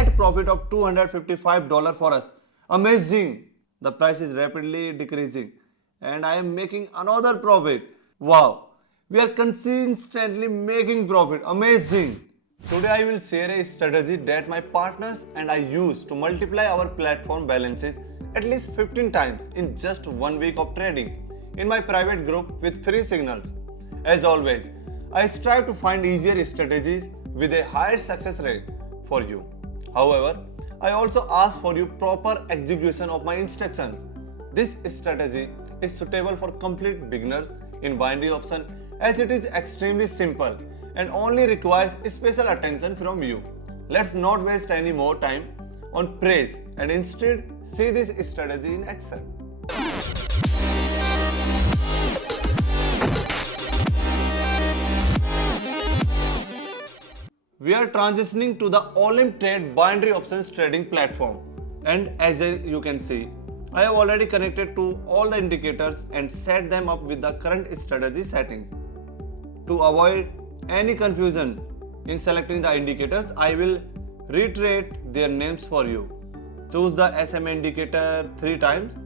net profit of $255 for us. Amazing! The price is rapidly decreasing and I am making another profit. Wow! We are consistently making profit. Amazing! Today I will share a strategy that my partners and I use to multiply our platform balances at least 15 times in just 1 week of trading in my private group with free signals. As always, I strive to find easier strategies with a higher success rate for you. However, I also ask for your proper execution of my instructions. This strategy is suitable for complete beginners in binary option as it is extremely simple and only requires special attention from you. Let's not waste any more time on praise and instead see this strategy in action. We are transitioning to the Olymp Trade binary options trading platform, and as you can see, I have already connected to all the indicators and set them up with the current strategy settings. To avoid any confusion in selecting the indicators, I will reiterate their names for you. Choose the SMA indicator 3 times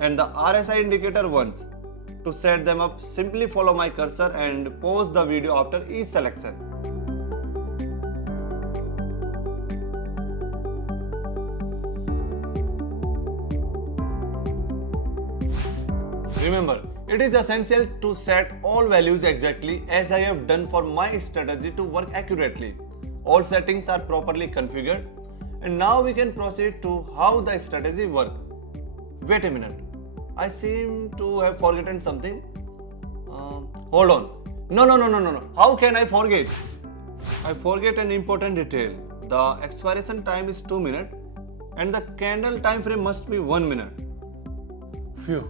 and the RSI indicator once. To set them up, simply follow my cursor and pause the video after each selection. Remember, it is essential to set all values exactly as I have done for my strategy to work accurately. All settings are properly configured and now we can proceed to how the strategy works. Wait a minute, I seem to have forgotten something. Hold on. No. How can I forget? I forget an important detail. The expiration time is 2 minutes and the candle time frame must be 1 minute. Phew.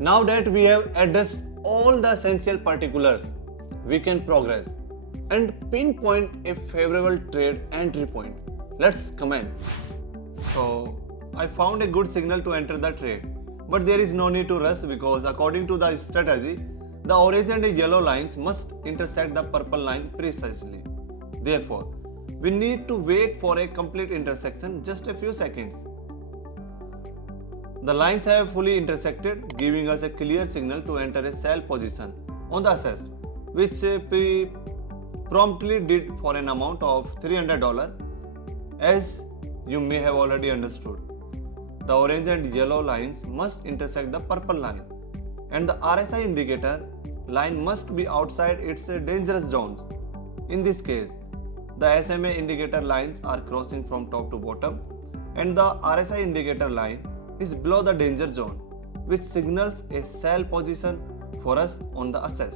Now that we have addressed all the essential particulars, we can progress and pinpoint a favorable trade entry point. Let's commence. So, I found a good signal to enter the trade, but there is no need to rush because according to the strategy, the orange and the yellow lines must intersect the purple line precisely. Therefore, we need to wait for a complete intersection, just a few seconds. The lines have fully intersected, giving us a clear signal to enter a sell position on the assets, which we promptly did for an amount of $300, as you may have already understood. The orange and yellow lines must intersect the purple line, and the RSI indicator line must be outside its dangerous zones. In this case, the SMA indicator lines are crossing from top to bottom, and the RSI indicator line is below the danger zone, which signals a sell position for us on the asset.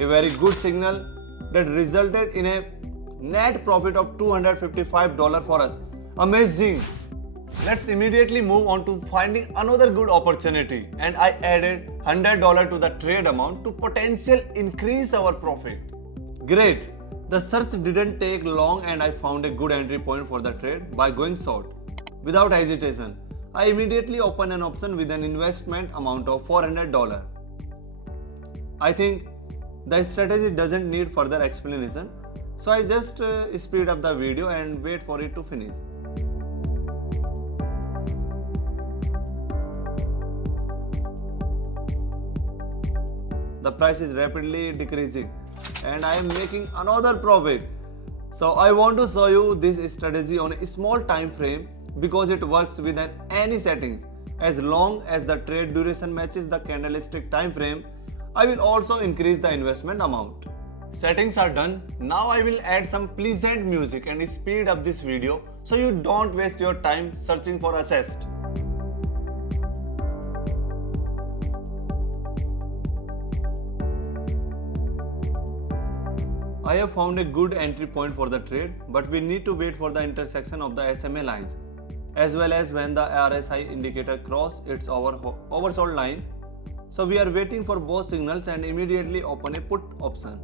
A very good signal that resulted in a net profit of $255 for us. Amazing! Let's immediately move on to finding another good opportunity, and I added $100 to the trade amount to potentially increase our profit. Great! The search didn't take long and I found a good entry point for the trade by going short. Without hesitation, I immediately opened an option with an investment amount of $400. I think the strategy doesn't need further explanation, so I just speed up the video and wait for it to finish. The price is rapidly decreasing and I am making another profit. So I want to show you this strategy on a small time frame because it works with any settings. As long as the trade duration matches the candlestick time frame, I will also increase the investment amount. Settings are done. Now I will add some pleasant music and speed up this video so you don't waste your time searching for assets. I have found a good entry point for the trade, but we need to wait for the intersection of the SMA lines, as well as when the RSI indicator crosses its oversold line. So we are waiting for both signals and immediately open a put option.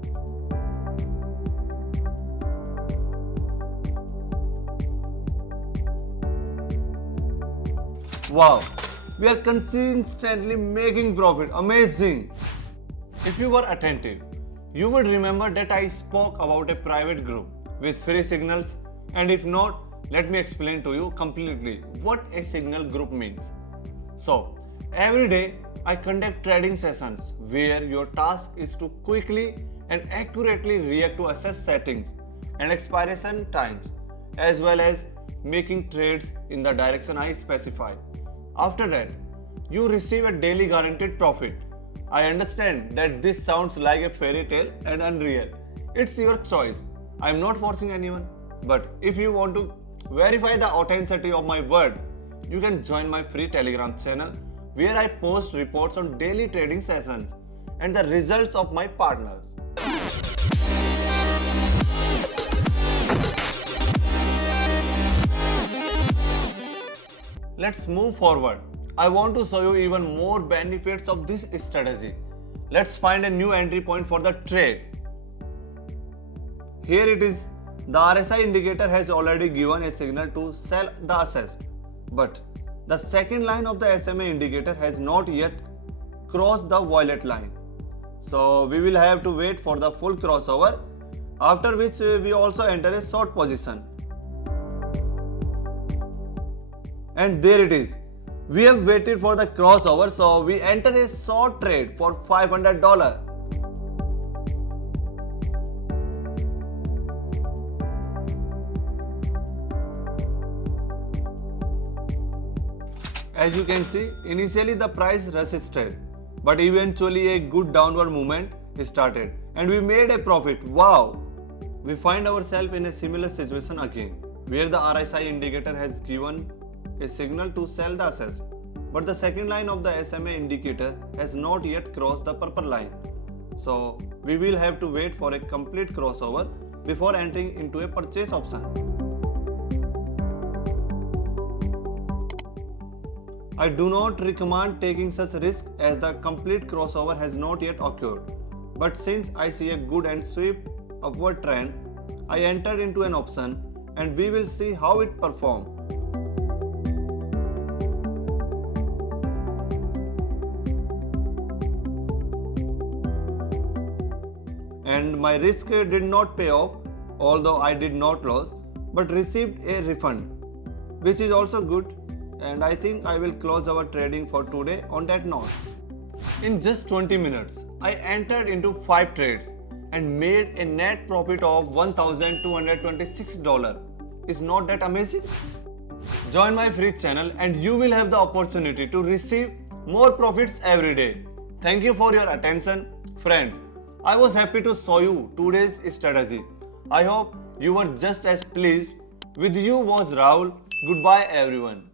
Wow, we are consistently making profit. Amazing! If you were attentive, you would remember that I spoke about a private group with free signals, and if not, let me explain to you completely what a signal group means. So, every day I conduct trading sessions where your task is to quickly and accurately react to assess settings and expiration times, as well as making trades in the direction I specify. After that, you receive a daily guaranteed profit. I understand that this sounds like a fairy tale and unreal. It's your choice. I am not forcing anyone. But if you want to verify the authenticity of my word, you can join my free Telegram channel where I post reports on daily trading sessions and the results of my partners. Let's move forward. I want to show you even more benefits of this strategy. Let's find a new entry point for the trade. Here it is. The RSI indicator has already given a signal to sell the assets, but the second line of the SMA indicator has not yet crossed the violet line. So we will have to wait for the full crossover, after which we also enter a short position. And there it is. We have waited for the crossover, so we enter a short trade for $500. As you can see, initially the price resisted, but eventually a good downward movement started and we made a profit. Wow! We find ourselves in a similar situation again, where the RSI indicator has given a signal to sell the assets, but the second line of the SMA indicator has not yet crossed the purple line. So we will have to wait for a complete crossover before entering into a purchase option. I do not recommend taking such risk as the complete crossover has not yet occurred, but since I see a good and swift upward trend, I entered into an option and we will see how it performs. And my risk did not pay off, although I did not lose, but received a refund, which is also good, and I think I will close our trading for today on that note. In just 20 minutes, I entered into 5 trades and made a net profit of $1,226. Is not that amazing? Join my free channel and you will have the opportunity to receive more profits every day. Thank you for your attention, friends. I was happy to show you today's strategy. I hope you were just as pleased. With you was Rahul. Goodbye everyone.